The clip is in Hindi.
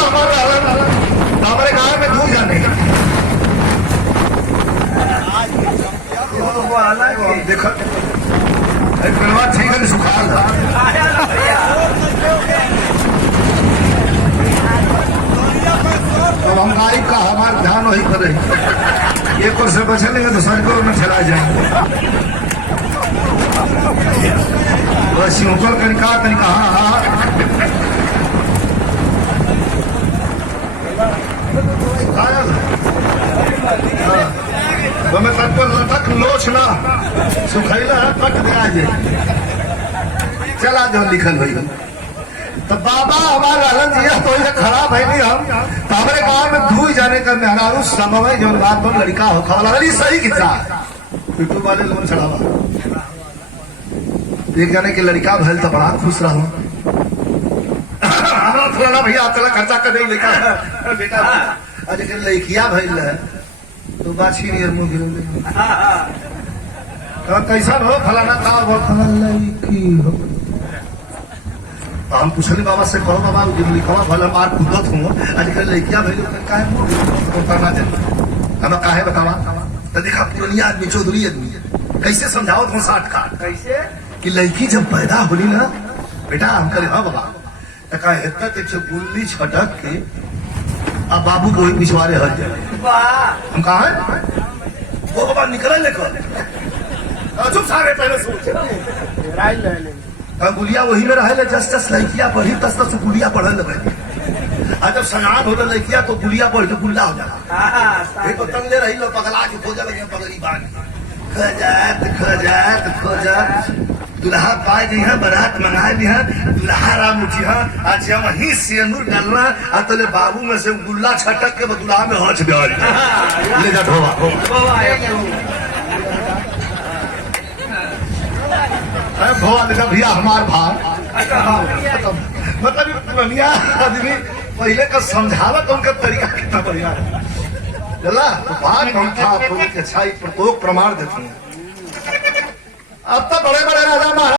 हमारे हमारे गाँव में दूर जाने देखो ठीक है सुखाल तो हम गाड़ी का हमारा ध्यान वही कर रहे एक और से बचे लेंगे तो सड़कों में चला जाएंगे बस ऊपर कनिका कनिका मैं तक लटक लोचना सुखैला कट दिया जे चला जो लिखल भाई तो बाबा हमारा रहलन जिया तो ये खराब है नहीं हम तो हमारे गांव में धुई जाने का मेहरारू समय जो रात में लड़का हो खावा लगी सही किस्सा यूट्यूब वाले लोग चढ़ावा एक जाने की लड़का भैल तो बड़ा खुश रहा हमारा फलाना भैया चला खर्चा कर दे लेका बेटा आज लड़किया भैल है तो बाछी नहीं मुंह गिर कैसा हो फलाना था बहुत लड़की हो हम पूछली बाबा से कहो बाबा लिखवा भले मार कूदत हूँ आजकल लड़किया भैल करना हम काहे बतावा तो देखा पुरानिया आदमी चौधरी आदमी कैसे समझाओ तुम 60 का कैसे कि लड़की जब पैदा होली ना बेटा हम करे हाँ बाबा तो कहे गुल्ली छटक के अब बाबू को पिछवाड़े हट जाए हम कहा है वो बाबा निकल लेकर चुप सारे पहले सोच गुलिया वही में रहे जस लड़किया बढ़ी तस तस गुलिया बढ़े लगे और जब सनान हो लड़किया तो गुलिया बढ़ के गुल्ला हो जाता तो तंग ले रही लोग पगला के खोजा लगे पगली बात खोजत दुल्हा पाए गई है बारात मंगाए भी है दुल्हा राम उठी है आज वही सिंदूर डालना और तले बाबू में से गुल्ला छटक के दुल्हा में हंस बिहार ले जा भवा देखा भैया हमार भाव मतलब आदमी पहले का समझावा तो उनका तरीका कितना बढ़िया है चला तो बात हम था अच्छाई प्रतोक प्रमाण देते हैं अब तो बड़े बड़े राजा महाराज